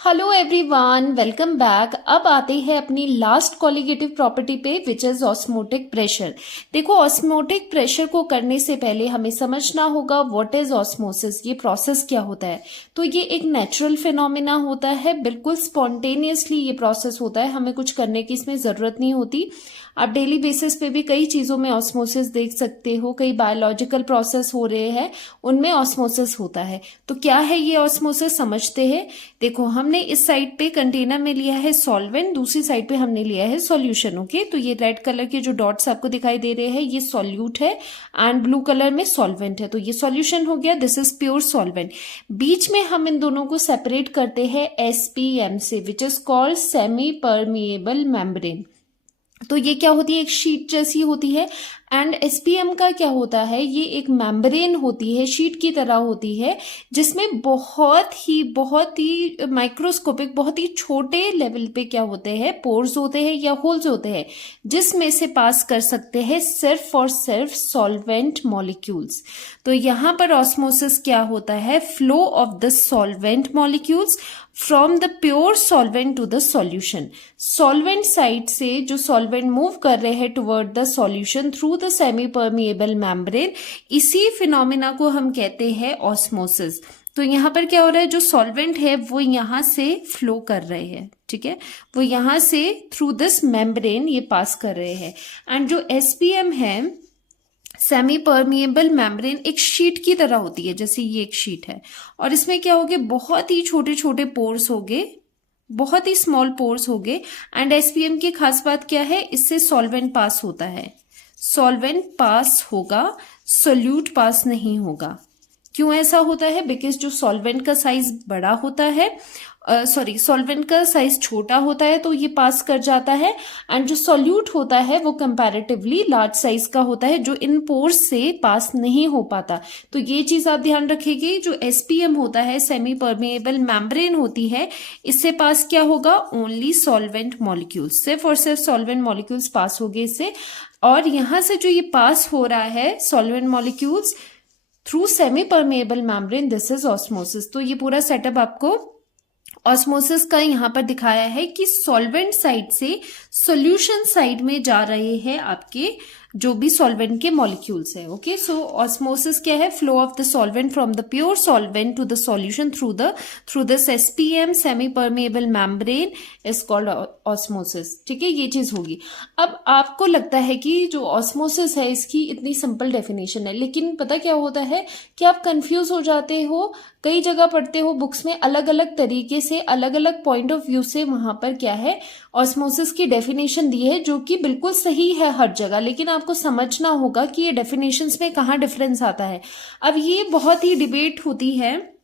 Hello everyone, welcome back. अब आते हैं अपनी लास्ट कॉलिगेटिव प्रॉपर्टी पे विच इज ऑस्मोटिक प्रेशर। देखो, ऑस्मोटिक प्रेशर को करने से पहले हमें समझना होगा व्हाट इज ऑस्मोसिस, ये प्रोसेस क्या होता है। तो ये एक नेचुरल फिनोमिना होता है, बिल्कुल स्पॉन्टेनियसली ये प्रोसेस होता है, हमें कुछ करने की इसमें जरूरत नहीं होती। आप डेली बेसिस पे भी कई चीजों में ऑस्मोसिस देख सकते हो, कई बायोलॉजिकल प्रोसेस हो रहे हैं उनमें ऑस्मोसिस होता है। तो क्या है ये ऑस्मोसिस, समझते हैं। देखो, हमने इस साइड पे कंटेनर में लिया है सॉल्वेंट, दूसरी साइड पे हमने लिया है सॉल्यूशन। ओके, तो ये रेड कलर के जो डॉट्स आपको दिखाई दे रहे हैं ये सॉल्यूट है एंड ब्लू कलर में सॉल्वेंट है। तो ये सॉल्यूशन हो गया, दिस इज प्योर सॉल्वेंट। बीच में हम इन दोनों को सेपरेट करते हैं एसपीएम से, which is called semi permeable membrane. तो ये क्या होती है, एक शीट जैसी होती है। एंड एसपीएम का क्या होता है, ये एक मेम्ब्रेन होती है, शीट की तरह होती है, जिसमें बहुत ही माइक्रोस्कोपिक, बहुत ही छोटे लेवल पे क्या होते हैं, पोर्स होते हैं या होल्स होते हैं, जिसमें से पास कर सकते हैं सिर्फ और सिर्फ सॉल्वेंट मॉलिक्यूल्स। तो यहां पर ऑस्मोसिस क्या होता है, flow of the solvent molecules from the pure solvent to the solution. Solvent side से जो सॉल्वेंट मूव कर रहे हैं toward the solution through the semi permeable membrane, इसी फिनोमिना को हम कहते हैं ऑस्मोसिस। तो यहां पर क्या हो रहा है, जो सॉल्वेंट है वो यहां से फ्लो कर रहे हैं, ठीक है, वो यहां से थ्रू दिस मेम्ब्रेन ये पास कर रहे हैं। एंड जो एसपीएम है, सेमी परमिएबल मेम्ब्रेन, एक शीट की तरह होती है, जैसे ये एक शीट है, और इसमें क्या होगे, बहुत ही छोटे छोटे पोर्स होंगे, बहुत ही स्मॉल पोर्स होंगे। एंड एसपीएम की खास बात क्या है, इससे सॉल्वेंट पास होता है, सॉल्वेंट पास होगा, सोल्यूट पास नहीं होगा। क्यों ऐसा होता है, बिकॉज जो सॉल्वेंट का साइज बड़ा होता है, सॉल्वेंट का साइज छोटा होता है तो ये पास कर जाता है। एंड जो सॉल्यूट होता है वो कंपैरेटिवली लार्ज साइज का होता है, जो इन पोर्स से पास नहीं हो पाता। तो ये चीज आप ध्यान रखिएगा, जो एसपीएम होता है, सेमी परमिएबल मेम्ब्रेन होती है, इससे पास क्या होगा, ओनली सॉल्वेंट मॉलिक्यूल्स, सिर्फ और सिर्फ सॉल्वेंट मॉलिक्यूल्स पास होंगे इससे। और यहां से जो ये पास हो रहा है solvent molecules through semi permeable membrane, this is osmosis. तो ये पूरा सेटअप आपको ऑस्मोसिस का यहां पर दिखाया है कि सॉल्वेंट साइड से सॉल्यूशन साइड में जा रहे हैं आपके जो भी सॉल्वेंट के मॉलिक्यूल्स है। ओके, सो ऑस्मोसिस क्या है, flow of the solvent from the pure solvent to the solution through this SPM semi permeable membrane is called osmosis. ठीक है, ये चीज होगी। अब आपको लगता है कि जो ऑस्मोसिस है इसकी इतनी सिंपल डेफिनेशन है, लेकिन पता क्या होता है कि आप कंफ्यूज हो जाते हो, कई जगह पढ़ते हो बुक्स में, अलग अलग तरीके से, अलग अलग पॉइंट ऑफ व्यू से वहां पर क्या है, ऑस्मोसिस की डेफिनेशन दी है, जो कि बिल्कुल सही है हर जगह, लेकिन आपको समझना होगा कि ये डेफिनेशंस में कहाँ डिफरेंस आता है। अब ये बहुत ही डिबेट होती है,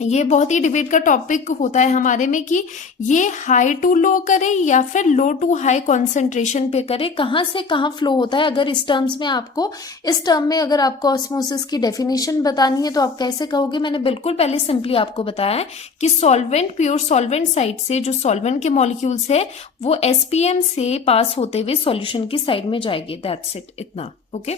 ये बहुत ही डिबेट का टॉपिक होता है हमारे में कि ये हाई टू लो करे या फिर लो टू हाई कॉन्सेंट्रेशन पे करे, कहाँ से कहाँ फ्लो होता है। अगर इस टर्म्स में आपको, इस टर्म में अगर आपको ऑस्मोसिस की डेफिनेशन बतानी है तो आप कैसे कहोगे। मैंने बिल्कुल पहले सिंपली आपको बताया है कि सॉल्वेंट, प्योर सॉल्वेंट साइड से जो सॉल्वेंट के मॉलिक्यूल्स है वो एसपीएम से पास होते हुए सॉल्यूशन की साइड में जाएंगे, दैट्स इट, इतना। ओके,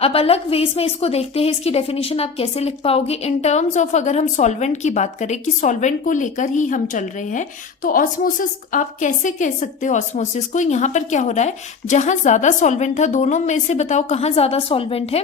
अब अलग वेज में इसको देखते हैं, इसकी डेफिनेशन आप कैसे लिख पाओगे इन टर्म्स ऑफ, अगर हम सॉल्वेंट की बात करें कि सॉल्वेंट को लेकर ही हम चल रहे हैं, तो ऑस्मोसिस आप कैसे कह सकते हो ऑस्मोसिस को। यहां पर क्या हो रहा है, जहां ज्यादा सॉल्वेंट था, दोनों में से बताओ कहां ज्यादा सॉल्वेंट है।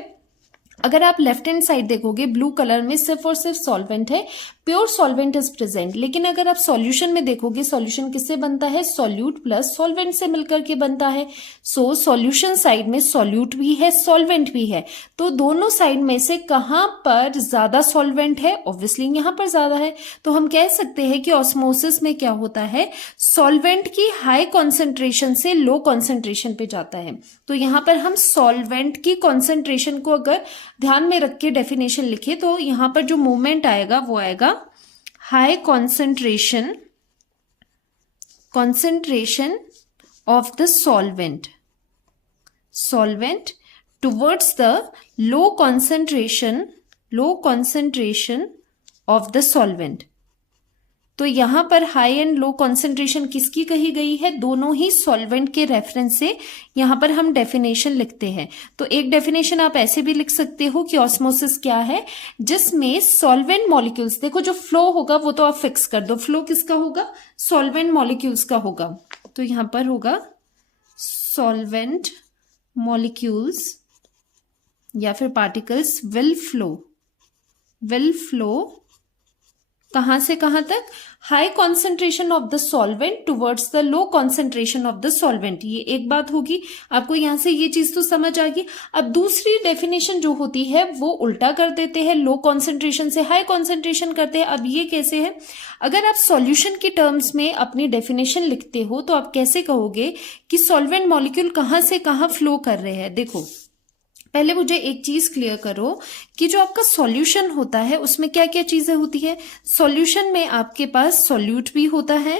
अगर आप लेफ्ट हैंड साइड देखोगे, ब्लू कलर में सिर्फ और सिर्फ सॉल्वेंट है, प्योर सॉल्वेंट इज प्रेजेंट। लेकिन अगर आप सॉल्यूशन में देखोगे, सॉल्यूशन किससे बनता है, सॉल्यूट प्लस सॉल्वेंट से मिलकर के बनता है। सो सॉल्यूशन साइड में सॉल्यूट भी है, सॉल्वेंट भी है, तो दोनों साइड में से कहां पर ज्यादा सॉल्वेंट है, ऑब्वियसली यहां पर ज्यादा है। तो हम कह सकते हैं कि ऑस्मोसिस में क्या होता है, सॉल्वेंट की हाई कॉन्सेंट्रेशन से लो कॉन्सेंट्रेशन पे जाता है। तो यहां पर हम सॉल्वेंट की कॉन्सेंट्रेशन को अगर ध्यान में रख के डेफिनेशन लिखे तो यहां पर जो मूवमेंट आएगा वो आएगा high concentration of the solvent towards the low concentration of the solvent. तो यहाँ पर हाई एंड लो कॉन्सेंट्रेशन किसकी कही गई है, दोनों ही सॉल्वेंट के रेफरेंस से यहाँ पर हम डेफिनेशन लिखते हैं। तो एक डेफिनेशन आप ऐसे भी लिख सकते हो कि ऑस्मोसिस क्या है, जिसमें सॉल्वेंट मॉलिक्यूल्स, देखो जो फ्लो होगा वो तो आप फिक्स कर दो, फ्लो किसका होगा, सॉल्वेंट मॉलिक्यूल्स का होगा। तो यहाँ पर होगा सॉल्वेंट मॉलिक्यूल्स या फिर पार्टिकल्स विल फ्लो कहां से कहां तक, high concentration of the solvent towards the low concentration of the solvent. ये एक बात होगी, आपको यहां से ये चीज तो समझ आ गई। अब दूसरी डेफिनेशन जो होती है वो उल्टा कर देते हैं, लो कॉन्सेंट्रेशन से हाई कॉन्सेंट्रेशन करते हैं। अब ये कैसे है, अगर आप सॉल्यूशन के टर्म्स में अपनी डेफिनेशन लिखते हो तो आप कैसे कहोगे कि सॉल्वेंट मॉलिक्यूल कहां से कहां फ्लो कर रहे हैं। देखो पहले मुझे एक चीज क्लियर करो कि जो आपका सॉल्यूशन होता है उसमें क्या क्या चीजें होती है। सॉल्यूशन में आपके पास सॉल्यूट भी होता है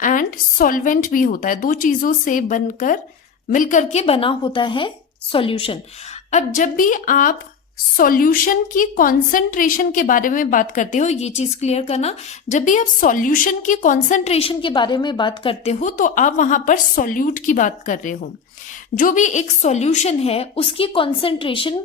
एंड सॉल्वेंट भी होता है, दो चीजों से बनकर मिलकर के बना होता है सॉल्यूशन। अब जब भी आप सॉल्यूशन की कॉन्सेंट्रेशन के बारे में बात करते हो, ये चीज क्लियर करना, जब भी आप सॉल्यूशन की कॉन्सेंट्रेशन के बारे में बात करते हो तो आप वहां पर सॉल्यूट की बात कर रहे हो। जो भी एक सॉल्यूशन है उसकी कॉन्सेंट्रेशन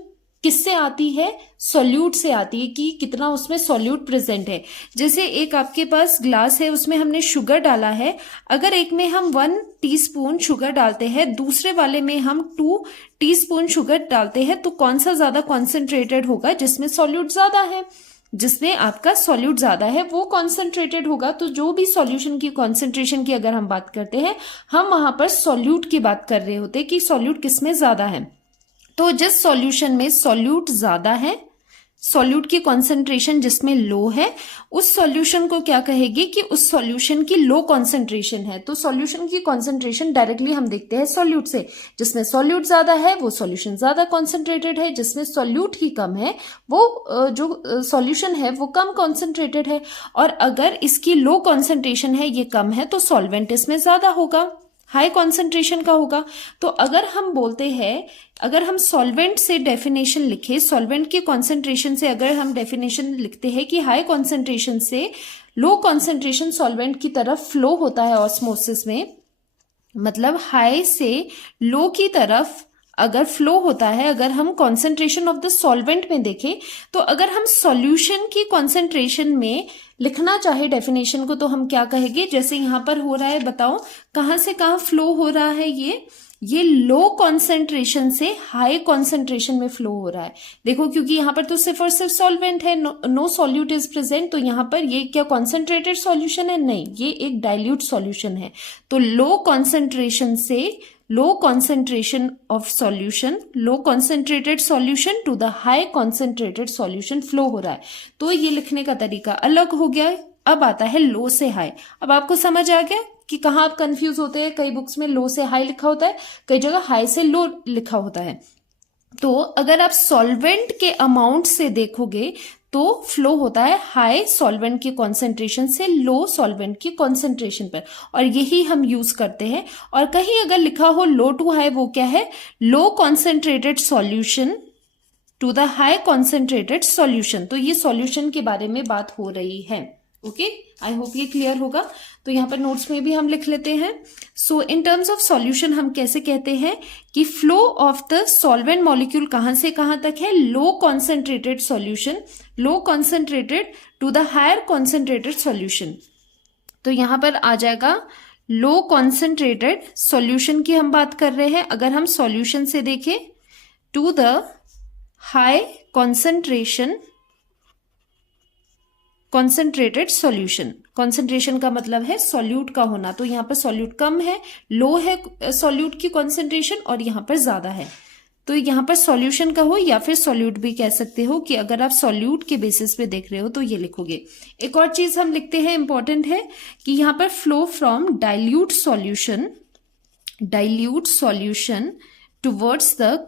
किससे आती है, सॉल्यूट से आती है, कि कितना उसमें सॉल्यूट प्रेजेंट है। जैसे एक आपके पास ग्लास है, उसमें हमने शुगर डाला है, अगर एक में हम 1 टीस्पून शुगर डालते हैं, दूसरे वाले में हम 2 टीस्पून शुगर डालते हैं, तो कौन सा ज्यादा कॉन्सेंट्रेटेड होगा, जिसमें सॉल्यूट ज्यादा है, जिसमें आपका सॉल्यूट ज्यादा है वो कॉन्सेंट्रेटेड होगा। तो जो भी सॉल्यूशन की कॉन्सेंट्रेशन की अगर हम बात करते हैं, हम वहां पर सॉल्यूट की बात कर रहे होते कि सॉल्यूट किसमें ज्यादा है। तो जिस सॉल्यूशन में सॉल्यूट ज्यादा है, सॉल्यूट की कॉन्सेंट्रेशन जिसमें लो है, उस सॉल्यूशन को क्या कहेगी कि उस सॉल्यूशन की लो कॉन्सेंट्रेशन है। तो सॉल्यूशन की कॉन्सेंट्रेशन डायरेक्टली हम देखते हैं सॉल्यूट से, जिसमें सॉल्यूट ज्यादा है वो सॉल्यूशन ज्यादा कॉन्सेंट्रेटेड है, जिसमें सॉल्यूट ही कम है वो जो सॉल्यूशन है वो कम कॉन्सेंट्रेटेड है। और अगर इसकी लो कॉन्सेंट्रेशन है, ये कम है, तो सॉल्वेंट इसमें ज्यादा होगा, हाई कॉन्सेंट्रेशन का होगा। तो अगर हम बोलते हैं, अगर हम सॉल्वेंट से डेफिनेशन लिखे, सॉल्वेंट की कॉन्सेंट्रेशन से अगर हम डेफिनेशन लिखते हैं कि हाई कॉन्सेंट्रेशन से लो कॉन्सेंट्रेशन सॉल्वेंट की तरफ फ्लो होता है ऑस्मोसिस में, मतलब हाई से लो की तरफ अगर फ्लो होता है, अगर हम कॉन्सेंट्रेशन ऑफ द सॉल्वेंट में देखें, तो अगर हम सॉल्यूशन की कॉन्सेंट्रेशन में लिखना चाहे डेफिनेशन को, तो हम क्या कहेंगे, जैसे यहां पर हो रहा है, बताओ कहां से कहां फ्लो हो रहा है, ये लो कॉन्सेंट्रेशन से हाई कॉन्सेंट्रेशन में फ्लो हो रहा है। देखो क्योंकि यहाँ पर तो सिर्फ और सिर्फ सॉल्वेंट है, नो सॉल्यूट इज प्रेजेंट, तो यहाँ पर ये क्या कॉन्सेंट्रेटेड सॉल्यूशन है, नहीं, ये एक डाइल्यूट सॉल्यूशन है। तो लो कॉन्सेंट्रेशन से low concentration of solution, low concentrated solution to the high concentrated solution flow हो रहा है। तो ये लिखने का तरीका अलग हो गया। अब आता है लो से हाई। अब आपको समझ आ गया कि कहाँ आप कंफ्यूज होते हैं, कई बुक्स में लो से हाई लिखा होता है, कई जगह हाई से लो लिखा होता है। तो अगर आप सॉल्वेंट के अमाउंट से देखोगे तो फ्लो होता है हाई सॉल्वेंट की कॉन्सेंट्रेशन से लो सॉल्वेंट की कॉन्सेंट्रेशन पर, और यही हम यूज करते हैं। और कहीं अगर लिखा हो लो टू हाई, वो क्या है, low concentrated solution to the high concentrated solution. तो ये सॉल्यूशन के बारे में बात हो रही है। ओके, आई होप ये क्लियर होगा। तो यहाँ पर नोट्स में भी हम लिख लेते हैं। So in terms of solution हम कैसे कहते हैं कि flow of the solvent molecule कहां से कहां तक है, low concentrated solution, low concentrated to the higher concentrated solution. तो यहां पर आ जाएगा लो कॉन्सेंट्रेटेड सॉल्यूशन की हम बात कर रहे हैं। अगर हम सॉल्यूशन से देखें, to the high concentration concentrated solution, concentration का मतलब है सॉल्यूट का होना, तो यहाँ पर सॉल्यूट कम है, लो है सॉल्यूट की कॉन्सेंट्रेशन, और यहाँ पर ज्यादा है। तो यहाँ पर सॉल्यूशन का हो या फिर सॉल्यूट भी कह सकते हो, कि अगर आप सॉल्यूट के बेसिस पे देख रहे हो तो ये लिखोगे। एक और चीज हम लिखते हैं, इंपॉर्टेंट है, कि यहाँ पर flow from dilute solution towards the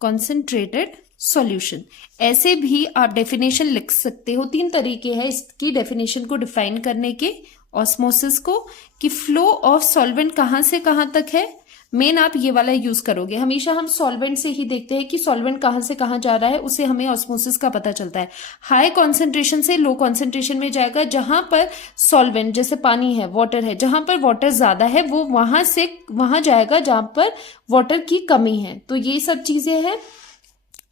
concentrated solution. ऐसे भी आप डेफिनेशन लिख सकते हो। 3 तरीके हैं इसकी डेफिनेशन को डिफाइन करने के ऑस्मोसिस को, कि फ्लो ऑफ सॉल्वेंट कहां से कहां तक है, मेन आप ये वाला यूज करोगे। हमेशा हम सॉल्वेंट से ही देखते हैं कि सॉल्वेंट कहाँ से कहाँ जा रहा है, उससे हमें ऑस्मोसिस का पता चलता है। हाई कॉन्सेंट्रेशन से लो कॉन्सेंट्रेशन में जाएगा, जहां पर सॉल्वेंट जैसे पानी है, वाटर है, जहां पर वाटर ज्यादा है वो वहां से वहां जाएगा जहां पर वाटर की कमी है। तो ये सब चीजें हैं।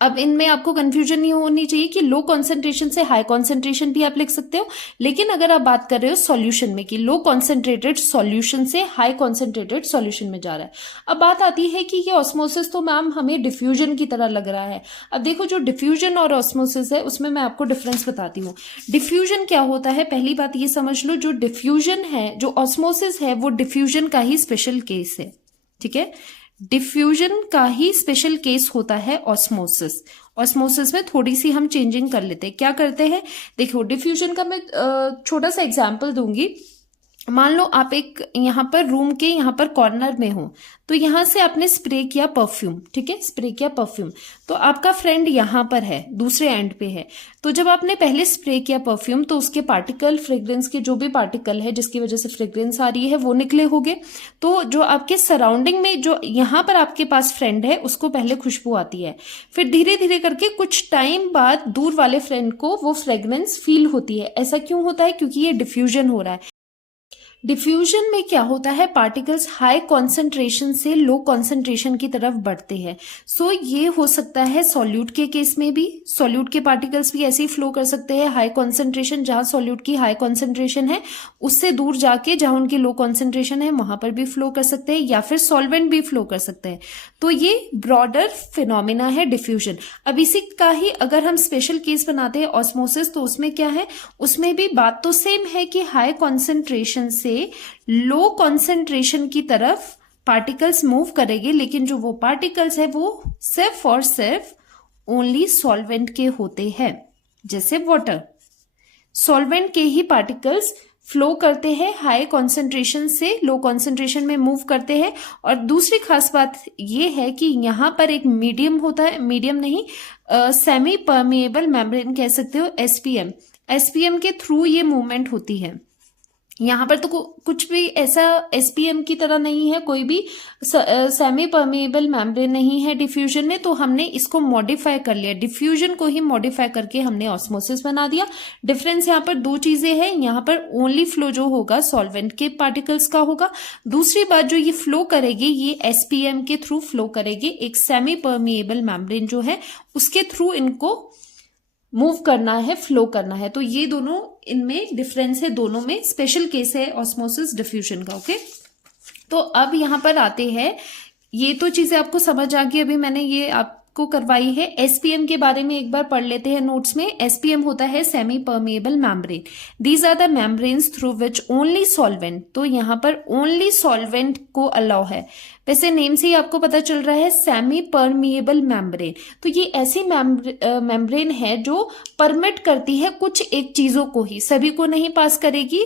अब इनमें आपको कंफ्यूजन नहीं होनी चाहिए कि लो कॉन्सेंट्रेशन से हाई कॉन्सेंट्रेशन भी आप लिख सकते हो, लेकिन अगर आप बात कर रहे हो सॉल्यूशन में कि लो कॉन्सेंट्रेटेड सॉल्यूशन से हाई कॉन्सेंट्रेटेड सॉल्यूशन में जा रहा है। अब बात आती है कि ये ऑस्मोसिस तो मैम हमें डिफ्यूजन की तरह लग रहा है। अब देखो जो डिफ्यूजन और ऑस्मोसिस है उसमें मैं आपको डिफरेंस बताती हूँ। डिफ्यूजन क्या होता है, पहली बात ये समझ लो, जो डिफ्यूजन है, जो ऑस्मोसिस है वो डिफ्यूजन का ही स्पेशल केस है। ठीक है, डिफ्यूजन का ही स्पेशल केस होता है ऑस्मोसिस। ऑस्मोसिस में थोड़ी सी हम चेंजिंग कर लेते हैं। क्या करते हैं, देखो डिफ्यूजन का मैं छोटा सा एग्जांपल दूंगी। मान लो आप एक यहाँ पर रूम के यहाँ पर कॉर्नर में हो, तो यहां से आपने स्प्रे किया परफ्यूम। ठीक है, स्प्रे किया परफ्यूम, तो आपका फ्रेंड यहां पर है, दूसरे एंड पे है। तो जब आपने पहले स्प्रे किया परफ्यूम तो उसके पार्टिकल, फ्रेग्रेंस के जो भी पार्टिकल है जिसकी वजह से फ्रेग्रेंस आ रही है वो निकले होंगे। तो जो आपके सराउंडिंग में जो यहाँ पर आपके पास फ्रेंड है उसको पहले खुशबू आती है, फिर धीरे धीरे करके कुछ टाइम बाद दूर वाले फ्रेंड को वो फ्रेग्रेंस फील होती है। ऐसा क्यों होता है, क्योंकि ये डिफ्यूजन हो रहा है। डिफ्यूजन में क्या होता है, पार्टिकल्स हाई कॉन्सेंट्रेशन से लो कॉन्सेंट्रेशन की तरफ बढ़ते हैं। सो ये हो सकता है सॉल्यूट के केस में भी, सॉल्यूट के पार्टिकल्स भी ऐसे ही फ्लो कर सकते हैं। हाई कॉन्सेंट्रेशन, जहां सॉल्यूट की हाई कॉन्सेंट्रेशन है उससे दूर जाके जहां उनकी लो कॉन्सेंट्रेशन है वहां पर भी फ्लो कर सकते हैं, या फिर सॉल्वेंट भी फ्लो कर सकते हैं। तो ये ब्रॉडर फिनोमिना है डिफ्यूजन। अब इसी का ही अगर हम स्पेशल केस बनाते हैं ऑस्मोसिस, तो उसमें क्या है, उसमें भी बात तो सेम है कि हाई कॉन्सेंट्रेशन से लो कॉन्सेंट्रेशन की तरफ पार्टिकल्स मूव करेंगे, लेकिन जो वो पार्टिकल्स है वो सिर्फ और सिर्फ ओनली सॉल्वेंट के होते हैं। जैसे वाटर, सॉल्वेंट के ही पार्टिकल्स फ्लो करते हैं, हाई कॉन्सेंट्रेशन से लो कॉन्सेंट्रेशन में मूव करते हैं। और दूसरी खास बात ये है कि यहां पर एक मीडियम होता है, मीडियम नहीं, सेमी परमेएबल मेम्ब्रेन कह सकते हो, एसपीएम। एसपीएम के थ्रू ये मूवमेंट होती है। यहाँ पर तो कुछ भी ऐसा एसपीएम की तरह नहीं है, कोई भी सेमी परमेएबल मेम्ब्रेन नहीं है डिफ्यूजन में। तो हमने इसको मॉडिफाई कर लिया, डिफ्यूजन को ही मॉडिफाई करके हमने ऑस्मोसिस बना दिया। डिफरेंस यहाँ पर दो चीजें हैं, यहाँ पर ओनली फ्लो जो होगा सॉल्वेंट के पार्टिकल्स का होगा। दूसरी बात, जो ये फ्लो करेगी ये एसपीएम के थ्रू फ्लो करेगी, एक सेमी परमेएबल मेम्ब्रेन जो है उसके थ्रू इनको मूव करना है, फ्लो करना है। तो ये दोनों इनमें डिफरेंस है, दोनों में स्पेशल केस है ऑस्मोसिस डिफ्यूजन का। ओके, तो अब यहां पर आते हैं, ये तो चीजें आपको समझ आ गई, अभी मैंने ये आपको करवाई है। एसपीएम के बारे में एक बार पढ़ लेते हैं नोट्स में। एसपीएम होता है semi permeable membrane. These are the membranes through which only solvent, तो यहाँ पर ओनली सॉल्वेंट को अलाउ है। वैसे नेम से ही आपको पता चल रहा है सेमी परमिएबल मेम्ब्रेन। तो ये ऐसी मेम्ब्रेन है जो परमिट करती है कुछ एक चीजों को ही, सभी को नहीं पास करेगी।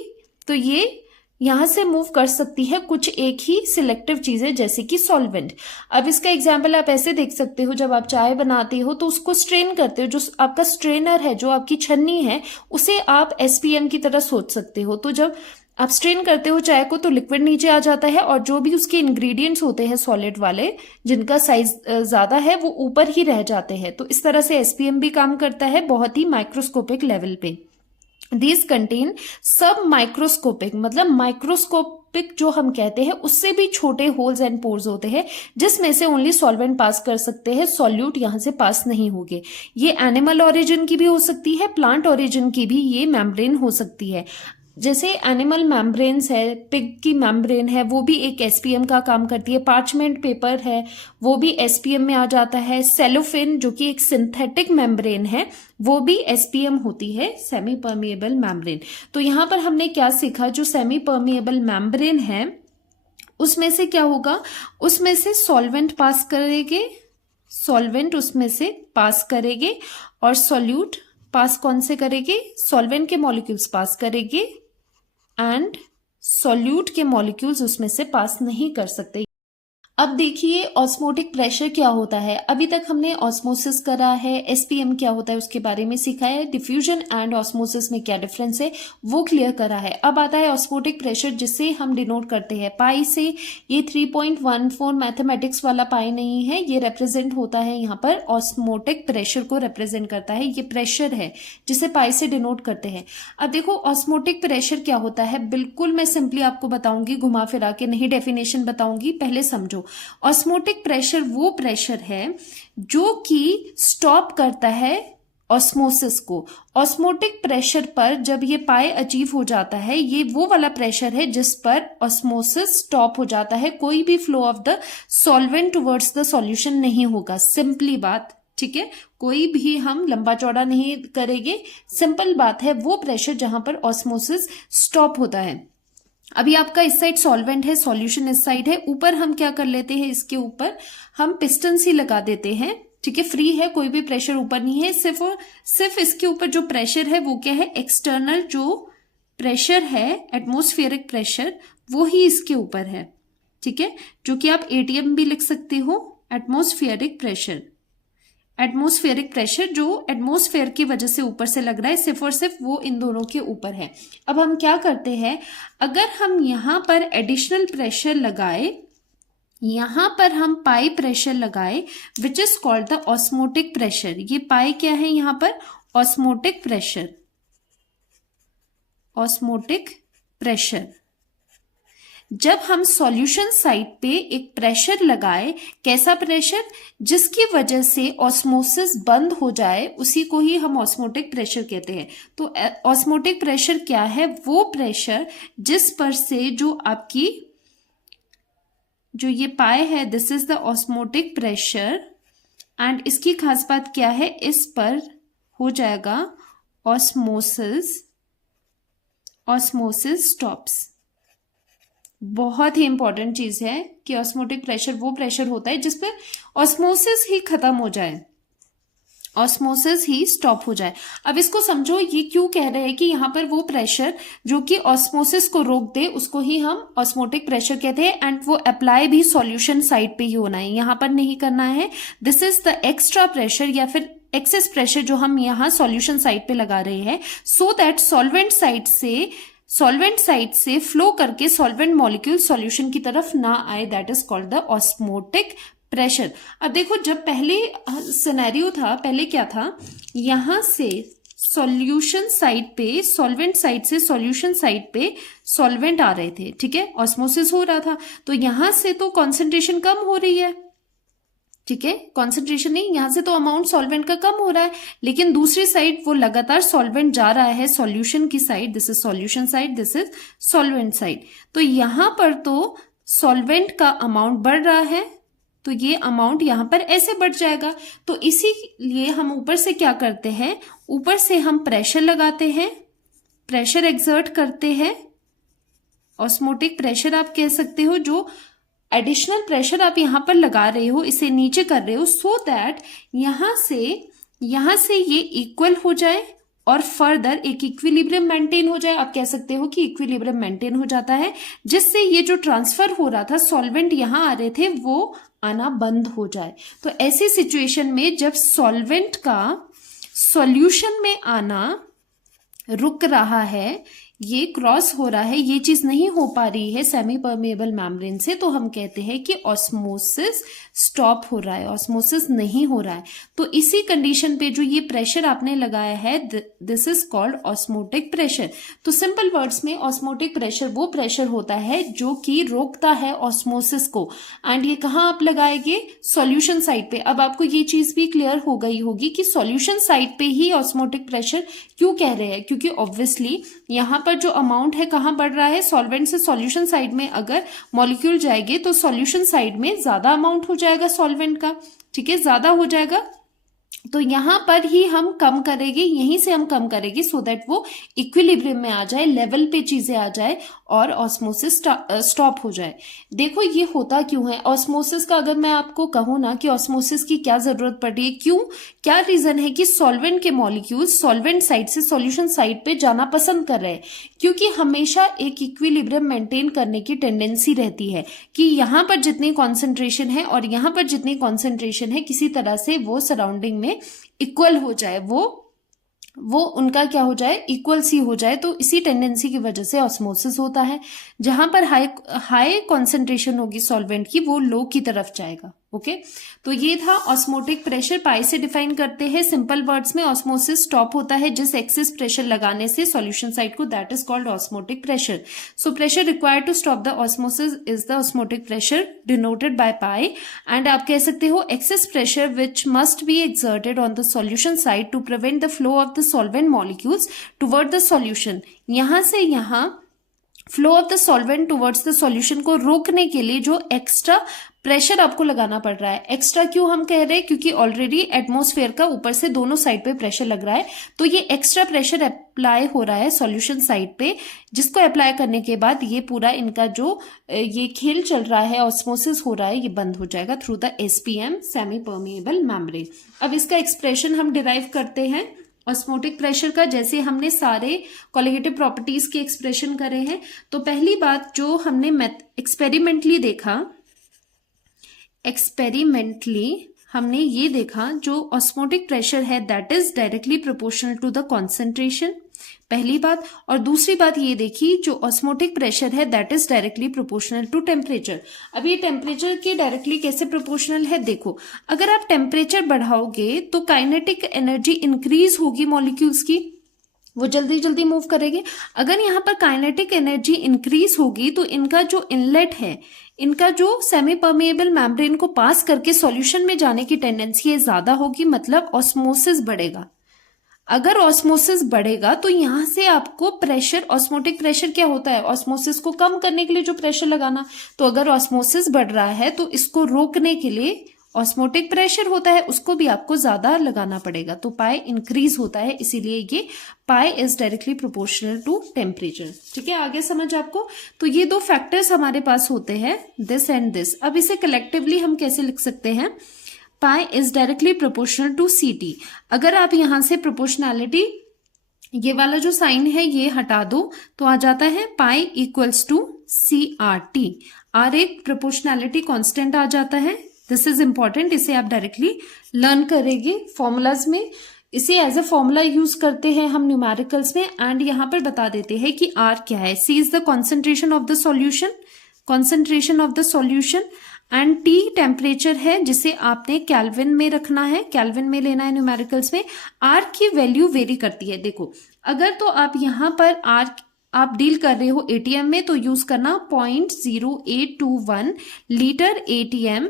तो ये यहां से मूव कर सकती है कुछ एक ही सिलेक्टिव चीजें, जैसे कि सॉल्वेंट। अब इसका एग्जाम्पल आप ऐसे देख सकते हो, जब आप चाय बनाते हो तो उसको स्ट्रेन करते हो, जो आपका स्ट्रेनर है, जो आपकी छन्नी है, उसे आप एसपीएम की तरह सोच सकते हो। तो जब आप स्ट्रेन करते हो चाय को तो लिक्विड नीचे आ जाता है, और जो भी उसके इंग्रेडिएंट्स होते हैं सॉलिड वाले, जिनका साइज ज्यादा है, वो ऊपर ही रह जाते हैं। तो इस तरह से एसपीएम भी काम करता है बहुत ही माइक्रोस्कोपिक लेवल पे। These contain सब माइक्रोस्कोपिक, मतलब माइक्रोस्कोपिक जो हम कहते हैं उससे भी छोटे होल्स एंड पोर्स होते हैं, जिसमें से ओनली सॉल्वेंट पास कर सकते हैं, सॉल्यूट यहां से पास नहीं होंगे। ये एनिमल ओरिजिन की भी हो सकती है, प्लांट ओरिजिन की भी ये मेम्ब्रेन हो सकती है। जैसे एनिमल मेम्ब्रेन्स है, पिग की मेम्ब्रेन है, वो भी एक एसपीएम का काम करती है। पार्चमेंट पेपर है, वो भी एसपीएम में आ जाता है। सेलोफेन जो कि एक सिंथेटिक मेम्ब्रेन है, वो भी एसपीएम होती है, सेमी परमिएबल मेम्ब्रेन। तो यहां पर हमने क्या सीखा, जो सेमी परमिएबल मेम्ब्रेन है उसमें से क्या होगा, उसमें से सॉल्वेंट पास करेंगे, सॉल्वेंट उसमें से पास करेंगे, और सॉल्यूट पास कौन से करेंगे, सॉल्वेंट के मॉलिक्यूल्स पास करेंगे, एंड सॉल्यूट के मॉलिक्यूल्स उसमें से पास नहीं कर सकते। अब देखिए ऑस्मोटिक प्रेशर क्या होता है। अभी तक हमने ऑस्मोसिस करा है, एसपीएम क्या होता है उसके बारे में सीखा है, डिफ्यूजन एंड ऑस्मोसिस में क्या डिफरेंस है वो क्लियर करा है। अब आता है ऑस्मोटिक प्रेशर जिसे हम डिनोट करते हैं पाई से। ये 3.14 मैथमेटिक्स वाला पाई नहीं है, ये रिप्रेजेंट होता है यहाँ पर ऑस्मोटिक प्रेशर को रिप्रेजेंट करता है। ये प्रेशर है जिसे पाई से डिनोट करते हैं। अब देखो ऑस्मोटिक प्रेशर क्या होता है, बिल्कुल मैं सिंपली आपको बताऊंगी, घुमा फिरा के नहीं डेफिनेशन बताऊंगी, पहले समझो। ऑस्मोटिक प्रेशर वो प्रेशर है जो कि स्टॉप करता है ऑस्मोसिस को। ऑस्मोटिक प्रेशर पर जब ये पाई अचीव हो जाता है, ये वो वाला प्रेशर है जिस पर ऑस्मोसिस स्टॉप हो जाता है, कोई भी flow of the solvent towards the solution नहीं होगा। सिंपली बात, ठीक है, कोई भी हम लंबा चौड़ा नहीं करेंगे, सिंपल बात है, वो प्रेशर जहां पर ऑस्मोसिस स्टॉप होता है। अभी आपका इस साइड सॉल्वेंट है, सॉल्यूशन इस साइड है, ऊपर हम क्या कर लेते हैं, इसके ऊपर हम पिस्टन सी लगा देते हैं, ठीक है, फ्री है, कोई भी प्रेशर ऊपर नहीं है, सिर्फ इसके ऊपर जो प्रेशर है वो क्या है, एक्सटर्नल जो प्रेशर है एटमॉस्फेरिक प्रेशर वो ही इसके ऊपर है, ठीक है, जो कि आप एटीएम भी लिख सकते हो, एटमॉस्फेरिक प्रेशर। एटमॉस्फेरिक प्रेशर जो एटमॉस्फेयर की वजह से ऊपर से लग रहा है, सिर्फ और सिर्फ वो इन दोनों के ऊपर है। अब हम क्या करते हैं, अगर हम यहां पर एडिशनल प्रेशर लगाए, यहां पर हम पाई प्रेशर लगाए which is called the osmotic pressure. ये पाई क्या है यहां पर, ऑस्मोटिक प्रेशर, ऑस्मोटिक प्रेशर। जब हम सॉल्यूशन साइड पे एक प्रेशर लगाए, कैसा प्रेशर, जिसकी वजह से ऑस्मोसिस बंद हो जाए, उसी को ही हम ऑस्मोटिक प्रेशर कहते हैं। तो ऑस्मोटिक प्रेशर क्या है, वो प्रेशर जिस पर से जो आपकी जो ये पाए है, this is the osmotic pressure, and इसकी खास बात क्या है, इस पर हो जाएगा ऑस्मोसिस, ऑस्मोसिस स्टॉप्स। बहुत ही इंपॉर्टेंट चीज है कि ऑस्मोटिक प्रेशर वो प्रेशर होता है जिस पर ऑस्मोसिस ही खत्म हो जाए, ऑस्मोसिस ही स्टॉप हो जाए। अब इसको समझो, ये क्यों कह रहे हैं कि यहाँ पर वो प्रेशर जो कि ऑस्मोसिस को रोक दे उसको ही हम ऑस्मोटिक प्रेशर कहते हैं, एंड वो अप्लाई भी सॉल्यूशन साइड पे ही होना है, यहाँ पर नहीं करना है। This is the extra pressure या फिर एक्सेस प्रेशर जो हम यहाँ सॉल्यूशन साइड पे लगा रहे हैं, सो दैट सॉल्वेंट साइड से फ्लो करके सॉल्वेंट मॉलिक्यूल सॉल्यूशन की तरफ ना आए, that is called the osmotic pressure. अब देखो, जब पहले सिनेरियो था, पहले क्या था, यहां से सॉल्यूशन साइड पे, सॉल्वेंट साइड से सॉल्यूशन साइड पे सॉल्वेंट आ रहे थे, ठीक है, ऑस्मोसिस हो रहा था, तो यहां से तो कॉन्सेंट्रेशन कम हो रही है, ठीक है, कॉन्सेंट्रेशन नहीं, यहां से तो अमाउंट सॉल्वेंट का कम हो रहा है, लेकिन दूसरी साइड वो लगातार सॉल्वेंट जा रहा है सॉल्यूशन की side, this is solution side, this is solvent side. तो यहां पर तो सॉल्वेंट का अमाउंट बढ़ रहा है, तो ये अमाउंट यहां पर ऐसे बढ़ जाएगा। तो इसीलिए हम ऊपर से क्या करते हैं, ऊपर से हम प्रेशर लगाते हैं, प्रेशर एक्सर्ट करते हैं, ऑस्मोटिक प्रेशर आप कह सकते हो, जो एडिशनल प्रेशर आप यहां पर लगा रहे हो, इसे नीचे कर रहे हो, सो दैट यहां से ये इक्वल हो जाए और फर्दर एक इक्विलिब्रियम मेंटेन हो जाए। आप कह सकते हो कि इक्विलिब्रियम मेंटेन हो जाता है, जिससे ये जो ट्रांसफर हो रहा था, सॉल्वेंट यहां आ रहे थे, वो आना बंद हो जाए। तो ऐसी सिचुएशन में जब सॉल्वेंट का सॉल्यूशन में आना रुक रहा है, ये क्रॉस हो रहा है, ये चीज नहीं हो पा रही है सेमी परमेबल मेम्ब्रेन से, तो हम कहते हैं कि ऑस्मोसिस स्टॉप हो रहा है, ऑस्मोसिस नहीं हो रहा है। तो इसी कंडीशन पे जो ये प्रेशर आपने लगाया है, this is called osmotic pressure. तो सिंपल वर्ड्स में ऑस्मोटिक प्रेशर वो प्रेशर होता है जो कि रोकता है ऑस्मोसिस को, एंड ये कहाँ आप लगाएंगे, सॉल्यूशन साइड पे। अब आपको ये चीज भी क्लियर हो गई होगी कि सॉल्यूशन साइड पे ही ऑस्मोटिक प्रेशर क्यों कह रहे हैं, क्योंकि ऑब्वियसली यहां पर जो अमाउंट है कहां बढ़ रहा है, सॉल्वेंट से सॉल्यूशन साइड में अगर मॉलिक्यूल जाएंगे तो सॉल्यूशन साइड में ज्यादा अमाउंट हो जाएगा सॉल्वेंट का, ठीक है, ज्यादा हो जाएगा। तो यहां पर ही हम कम करेंगे, यहीं से हम कम करेंगे, सो दैट वो इक्विलिब्रियम में आ जाए, लेवल पे चीजें आ जाए और ऑस्मोसिस स्टॉप हो जाए। देखो ये होता क्यों है ऑस्मोसिस का, अगर मैं आपको कहूं ना कि ऑस्मोसिस की क्या जरूरत पड़ रही है, क्यों क्या रीजन है कि सॉल्वेंट के मॉलिक्यूल्स सॉल्वेंट साइड से सॉल्यूशन साइड पे जाना पसंद कर रहे हैं, क्योंकि हमेशा एक इक्विलिब्रियम मेंटेन करने की टेंडेंसी रहती है कि यहाँ पर जितनी कॉन्सेंट्रेशन है और यहाँ पर जितनी कॉन्सेंट्रेशन है किसी तरह से वो सराउंडिंग में इक्वल हो जाए, वो उनका क्या हो जाए, इक्वल सी हो जाए। तो इसी टेंडेंसी की वजह से ऑस्मोसिस होता है। जहां पर हाई कॉन्सेंट्रेशन होगी सॉल्वेंट की, वो लो की तरफ जाएगा। ओके, तो ये था ऑस्मोटिक प्रेशर। पाई से डिफाइन करते हैं सिंपल वर्ड्स में। ऑस्मोसिस स्टॉप होता है जिस एक्सेस प्रेशर लगाने से सॉल्यूशन साइड को, that is called osmotic pressure. So pressure required to stop the osmosis is the osmotic pressure denoted by pi. And आप कह सकते हो excess pressure which must be exerted on the solution side to prevent the flow of the solvent molecules toward the solution. यहां से यहां flow of the solvent towards the solution को रोकने के लिए जो एक्स्ट्रा प्रेशर आपको लगाना पड़ रहा है। एक्स्ट्रा क्यों हम कह रहे हैं, क्योंकि ऑलरेडी एटमॉस्फेयर का ऊपर से दोनों साइड पे प्रेशर लग रहा है, तो ये एक्स्ट्रा प्रेशर अप्लाई हो रहा है सॉल्यूशन साइड पे, जिसको अप्लाई करने के बाद ये पूरा इनका जो ये खेल चल रहा है, ऑस्मोसिस हो रहा है, ये बंद हो जाएगा through the SPM, semi permeable membrane. अब इसका एक्सप्रेशन हम डिराइव करते हैं ऑस्मोटिक प्रेशर का, जैसे हमने सारे कोलिगेटिव प्रॉपर्टीज के एक्सप्रेशन करे हैं। तो पहली बात जो हमने एक्सपेरिमेंटली हमने ये देखा, जो ऑस्मोटिक प्रेशर है that is directly proportional to the concentration, पहली बात। और दूसरी बात ये देखी, जो ऑस्मोटिक प्रेशर है that is directly proportional to temperature. अब ये टेम्परेचर के डायरेक्टली कैसे प्रोपोर्शनल है, देखो अगर आप टेम्परेचर बढ़ाओगे तो काइनेटिक एनर्जी इंक्रीज होगी मॉलिक्यूल्स की, वो जल्दी जल्दी मूव करेंगे। अगर यहाँ पर काइनेटिक एनर्जी इंक्रीज होगी तो इनका जो इनलेट है, इनका जो सेमी परमिएबल मेम्ब्रेन को पास करके सॉल्यूशन में जाने की टेंडेंसी ज्यादा होगी, मतलब ऑस्मोसिस बढ़ेगा। अगर ऑस्मोसिस बढ़ेगा तो यहां से आपको प्रेशर, ऑस्मोटिक प्रेशर क्या होता है, ऑस्मोसिस को कम करने के लिए जो प्रेशर लगाना, तो अगर ऑस्मोसिस बढ़ रहा है तो इसको रोकने के लिए ऑस्मोटिक प्रेशर होता है, उसको भी आपको ज्यादा लगाना पड़ेगा, तो पाई इंक्रीज होता है, इसीलिए ये pi is directly proportional to temperature. ठीक है, आगे समझ आपको। तो ये दो फैक्टर्स हमारे पास होते हैं, दिस एंड दिस। अब इसे कलेक्टिवली हम कैसे लिख सकते हैं, pi is directly proportional to CT। अगर आप यहां से प्रोपोर्शनैलिटी, ये वाला जो साइन है ये हटा दो, तो आ जाता है pi equals to CRT। R एक प्रोपोर्शनैलिटी कांस्टेंट आ जाता है, दिस इज इंपॉर्टेंट, इसे आप डायरेक्टली लर्न करेंगे फॉर्मूलाज में। इसे एज अ फॉर्मूला यूज करते हैं हम न्यूमेरिकल्स में, एंड यहां पर बता देते हैं कि R क्या है। C is the concentration of the solution, and T temperature है जिसे आपने केल्विन में रखना है, केल्विन में लेना है न्यूमेरिकल्स में। R की वैल्यू वेरी करती है, देखो अगर तो आप यहां पर R आप डील कर रहे हो ATM में तो यूज करना 0.0821 litre ATM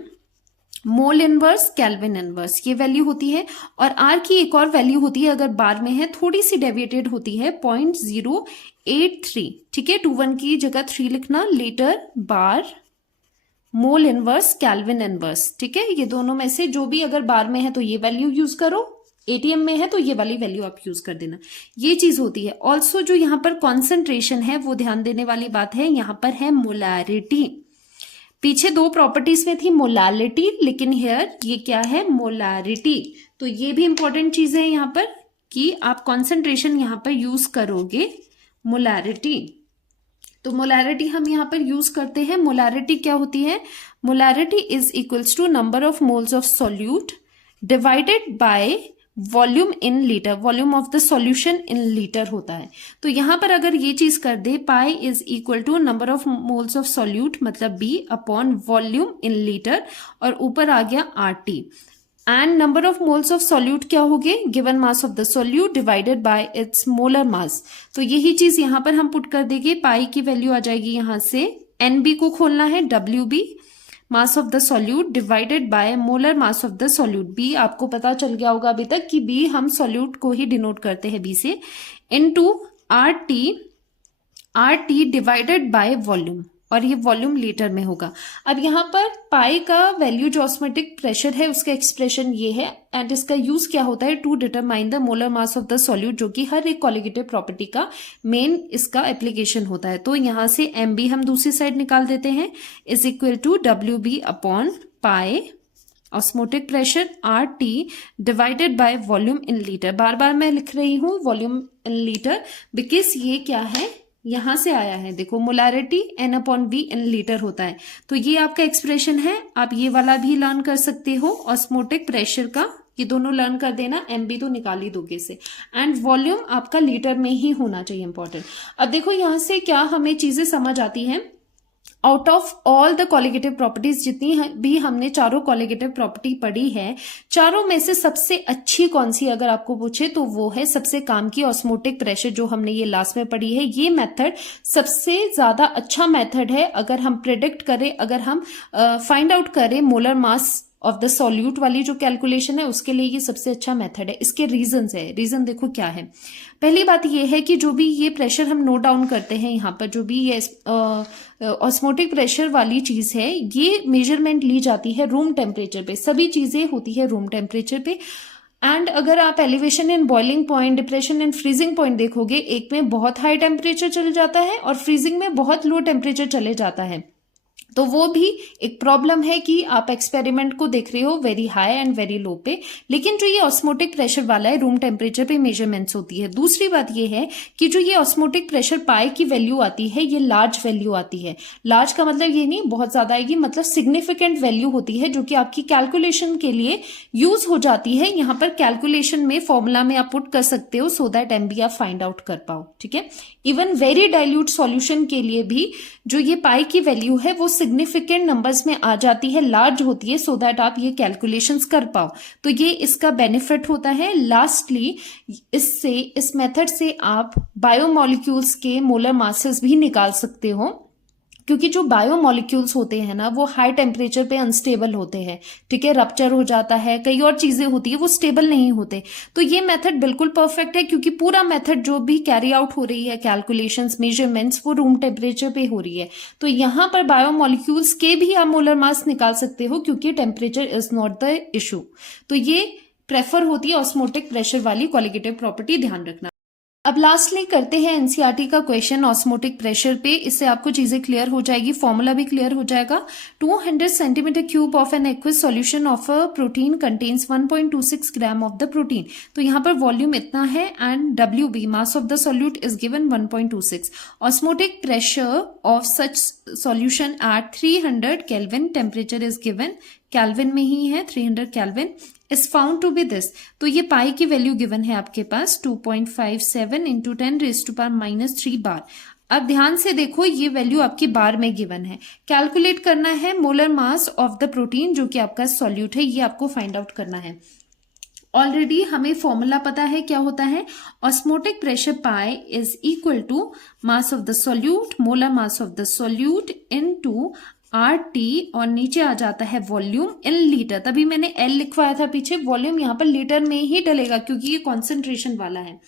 mole inverse kelvin inverse, ये वैल्यू होती है। और R की एक और वैल्यू होती है, अगर बार में है थोड़ी सी डेविएटेड होती है, 0.083। ठीक है, 21 की जगह 3 लिखना, लीटर बार मोल इनवर्स केल्विन इनवर्स। ठीक है, ये दोनों में से जो भी अगर बार में है तो ये वैल्यू यूज करो, ATM में है तो ये वाली वैल्यू आप यूज कर देना, ये चीज होती है। ऑल्सो जो यहाँ पर कॉन्सेंट्रेशन है वो ध्यान देने वाली बात है, यहाँ पर है मोलैरिटी। पीछे दो प्रॉपर्टीज में थी मोलालिटी, लेकिन हियर ये क्या है, मोलैरिटी। तो ये भी इंपॉर्टेंट चीज है यहाँ पर कि आप कॉन्सेंट्रेशन यहाँ पर यूज करोगे मोलैरिटी। तो मोलैरिटी हम यहाँ पर यूज करते हैं। मोलैरिटी क्या होती है, molarity is equals to number of moles of solute divided by volume in litre, volume of the solution in litre होता है। तो यहां पर अगर ये चीज कर दे, pi is equal to number of moles of solute मतलब B upon volume in litre, और ऊपर आ गया RT, and number of moles of solute क्या हो गए, given mass of the solute divided bye it's molar mass. तो यही चीज यहां पर हम पुट कर देंगे, पाई की वैल्यू आ जाएगी यहां से, NB को खोलना है WB mass of the solute divided by molar mass of the solute. B आपको पता चल गया होगा अभी तक कि B हम सॉल्यूट को ही डिनोट करते हैं B से, into RT divided by volume, और ये वॉल्यूम लीटर में होगा। अब यहाँ पर पाई का वैल्यू जो ऑस्मोटिक प्रेशर है उसका एक्सप्रेशन ये है, एंड इसका यूज क्या होता है, to determine the molar mass of the solute, जो कि हर एक कोलिगेटिव प्रॉपर्टी का मेन इसका एप्लीकेशन होता है। तो यहाँ से MB हम दूसरी साइड निकाल देते हैं, is equal to WB upon pi osmotic pressure RT divided by volume in litre. बार बार मैं लिख रही हूँ वॉल्यूम इन लीटर बिकॉज ये क्या है, यहां से आया है। देखो मोलारिटी N/V इन लीटर होता है, तो ये आपका एक्सप्रेशन है। आप ये वाला भी लर्न कर सकते हो, ऑस्मोटिक प्रेशर का, ये दोनों लर्न कर देना। MB तो निकाल ही दोगे से, एंड वॉल्यूम आपका लीटर में ही होना चाहिए, इंपॉर्टेंट। अब देखो यहां से क्या हमें चीजें समझ आती हैं। Out of all the colligative properties, जितनी भी हमने चारों कॉलिगेटिव प्रॉपर्टी पढ़ी है, चारों में से सबसे अच्छी कौन सी अगर आपको पूछे तो वो है सबसे काम की ऑस्मोटिक प्रेशर, जो हमने ये लास्ट में पढ़ी है। ये मेथड सबसे ज्यादा अच्छा मेथड है अगर हम प्रिडिक्ट करें, अगर हम फाइंड आउट करें molar mass of the solute वाली जो कैलकुलेशन है, उसके लिए ये सबसे अच्छा मेथड है। इसके रीजन है, रीजन देखो क्या है। पहली बात ये है कि जो भी ये प्रेशर हम नोट डाउन करते हैं यहाँ पर, जो भी ये ऑस्मोटिक प्रेशर वाली चीज है, ये मेजरमेंट ली जाती है रूम टेम्परेचर पे। सभी चीजें होती है रूम टेम्परेचर पे। एंड अगर आप elevation in boiling point, depression in freezing point देखोगे, एक में बहुत हाई टेम्परेचर चले जाता है और फ्रीजिंग में बहुत लो टेम्परेचर चले जाता है। तो वो भी एक प्रॉब्लम है कि आप एक्सपेरिमेंट को देख रहे हो very high and very low पे, लेकिन जो ये ऑस्मोटिक प्रेशर वाला है रूम टेम्परेचर पे मेजरमेंट्स होती है। दूसरी बात ये है कि जो ये ऑस्मोटिक प्रेशर पाई की वैल्यू आती है, ये लार्ज वैल्यू आती है। लार्ज का मतलब ये नहीं बहुत ज्यादा आएगी, मतलब सिग्निफिकेंट वैल्यू होती है, जो कि आपकी कैलकुलेशन के लिए यूज हो जाती है। यहाँ पर कैलकुलेशन में फॉर्मूला में आप पुट कर सकते हो सो दैट MB आप फाइंड आउट कर पाओ, ठीक है। इवन वेरी डाइल्यूट सॉल्यूशन के लिए भी जो ये पाई की वैल्यू है वो सिग्निफिकेंट नंबर्स में आ जाती है, लार्ज होती है, सो दैट आप ये कैलकुलेशंस कर पाओ। तो ये इसका बेनिफिट होता है। लास्टली इससे, इस मेथड से आप बायोमोलिक्यूल्स के मोलर मासेस भी निकाल सकते हो, क्योंकि जो बायोमोलिक्यूल्स होते हैं ना, वो हाई टेम्परेचर पे अनस्टेबल होते हैं, ठीक है। रप्चर हो जाता है, कई और चीजें होती है, वो स्टेबल नहीं होते। तो ये मेथड बिल्कुल परफेक्ट है, क्योंकि पूरा मेथड जो भी कैरी आउट हो रही है, कैलकुलेशंस, मेजरमेंट्स, वो रूम टेम्परेचर पे हो रही है। तो यहां पर बायोमोलिक्यूल्स के भी आप मोलर मास निकाल सकते हो, क्योंकि temperature is not the issue. तो ये प्रेफर होती है ऑस्मोटिक प्रेशर वाली कॉलिगेटिव प्रॉपर्टी, ध्यान रखना। अब लास्टली करते हैं एनसीईआरटी का क्वेश्चन ऑस्मोटिक प्रेशर पे। इससे आपको चीजें क्लियर हो जाएगी, फॉर्मूला भी क्लियर हो जाएगा। 200 centimetre cube of an aqueous solution of a protein contains 1.26 gram of the protein. तो यहाँ पर वॉल्यूम इतना है and WB mass of the solute is given 1.26। Osmotic pressure of such solution at 300 kelvin, temperature is given kelvin में ही है, 300 kelvin, is found to be this. तो ये पाई की वैल्यू गिवन है आपके पास 2.57 इंटू 10⁻³ बार। अब ध्यान से देखो, ये वैल्यू आपकी बार में गिवन है। कैलकुलेट करना है molar mass of the protein, जो कि आपका सॉल्यूट है, ये आपको फाइंड आउट करना है। ऑलरेडी हमें फॉर्मूला पता है क्या होता है। Osmotic pressure pi is equal to mass of the solute, molar mass of the solute into RT, और नीचे आ जाता है वॉल्यूम इन लीटर। तभी मैंने L लिखवाया था पीछे, वॉल्यूम यहाँ पर लीटर में ही डलेगा क्योंकि ये कॉन्सेंट्रेशन वाला है।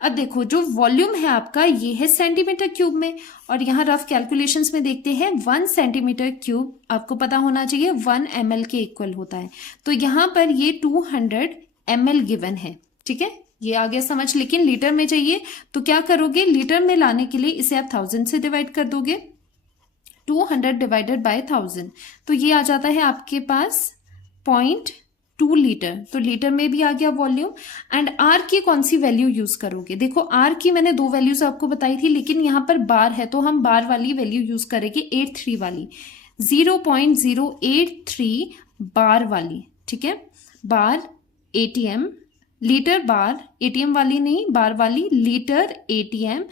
अब देखो जो वॉल्यूम है आपका, ये है सेंटीमीटर क्यूब में, और यहाँ रफ कैलकुलेशंस में देखते हैं 1 सेंटीमीटर क्यूब आपको पता होना चाहिए 1 ml के इक्वल होता है। तो यहाँ पर ये 200 ml गिवन है, ठीक है, ये आ गया समझ। लेकिन लीटर में चाहिए तो क्या करोगे, लीटर में लाने के लिए इसे आप 1000 से डिवाइड कर दोगे, 200 डिवाइडेड बाय 1000, तो ये आ जाता है आपके पास 0.2 लीटर। तो लीटर में भी आ गया वॉल्यूम। एंड R की कौन सी वैल्यू यूज करोगे, देखो R की मैंने 2 वैल्यूज आपको बताई थी, लेकिन यहाँ पर बार है तो हम बार वाली वैल्यू यूज करेंगे, 83 वाली, 0.083 बार वाली, ठीक है। बार ATM, लीटर बार, ATM वाली नहीं, बार वाली, litre ATM,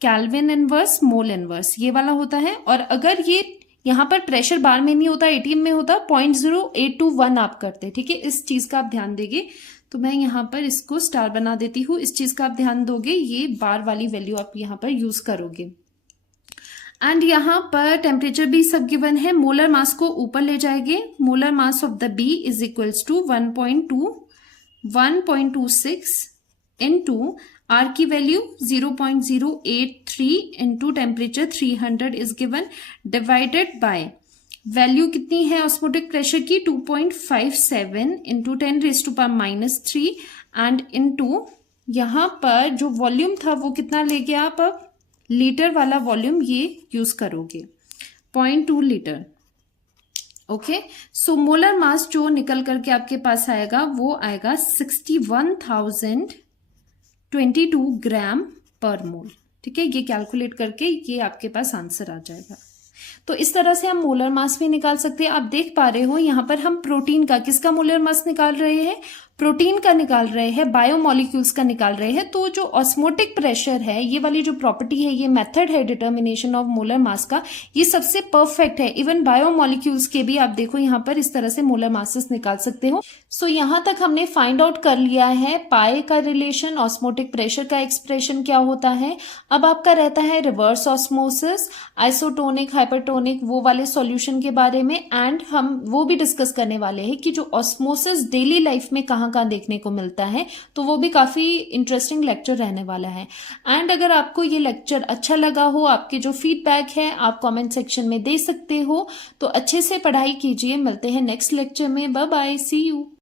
kelvin inverse, mole inverse, ये वाला होता है। और अगर ये यहाँ पर प्रेशर बार में नहीं होता, ATM में होता, 0.0821 आप करते, ठीक है। इस चीज का आप ध्यान देंगे, तो मैं यहाँ पर इसको स्टार बना देती हूँ, इस चीज का आप ध्यान दोगे, ये बार वाली वैल्यू आप यहाँ पर यूज करोगे। एंड यहाँ पर टेम्परेचर भी सब गिवन है। मोलर मास को ऊपर ले जाएंगे, molar mass of the B is equals to 1.26 into R की value 0.083 into temperature 300 is given, divided by value कितनी है ऑस्मोटिक प्रेशर की 2.57 इंटू 10⁻³ एंड इंटू यहाँ पर जो वॉल्यूम था वो कितना ले गया आप, अब लीटर वाला वॉल्यूम ये यूज करोगे 0.2 litre. Okay, so molar mass जो निकल करके आपके पास आएगा वो आएगा 61,022 ग्राम पर मोल। ठीक है, ये कैलकुलेट करके ये आपके पास आंसर आ जाएगा। तो इस तरह से हम मोलर मास भी निकाल सकते हैं। आप देख पा रहे हो यहाँ पर हम प्रोटीन का, किसका मोलर मास निकाल रहे हैं, प्रोटीन का निकाल रहे हैं, बायोमोलिक्यूल्स का निकाल रहे हैं। तो जो ऑस्मोटिक प्रेशर है, ये वाली जो प्रॉपर्टी है, ये मेथड है डिटर्मिनेशन ऑफ मोलर मास का, ये सबसे परफेक्ट है। इवन बायोमोलिक्यूल्स के भी आप देखो यहाँ पर इस तरह से मोलर मासेस निकाल सकते हो। सो यहाँ तक हमने फाइंड आउट कर लिया है पाई का रिलेशन, ऑस्मोटिक प्रेशर का एक्सप्रेशन क्या होता है। अब आपका रहता है रिवर्स ऑस्मोसिस, आइसोटोनिक, हाइपरटोनिक, वो वाले सॉल्यूशन के बारे में, एंड हम वो भी डिस्कस करने वाले हैं कि जो ऑस्मोसिस डेली लाइफ में कहाँ देखने को मिलता है। तो वो भी काफी इंटरेस्टिंग लेक्चर रहने वाला है। एंड अगर आपको ये लेक्चर अच्छा लगा हो, आपके जो फीडबैक है आप कमेंट सेक्शन में दे सकते हो। तो अच्छे से पढ़ाई कीजिए, मिलते हैं नेक्स्ट लेक्चर में। Bye bye, see you.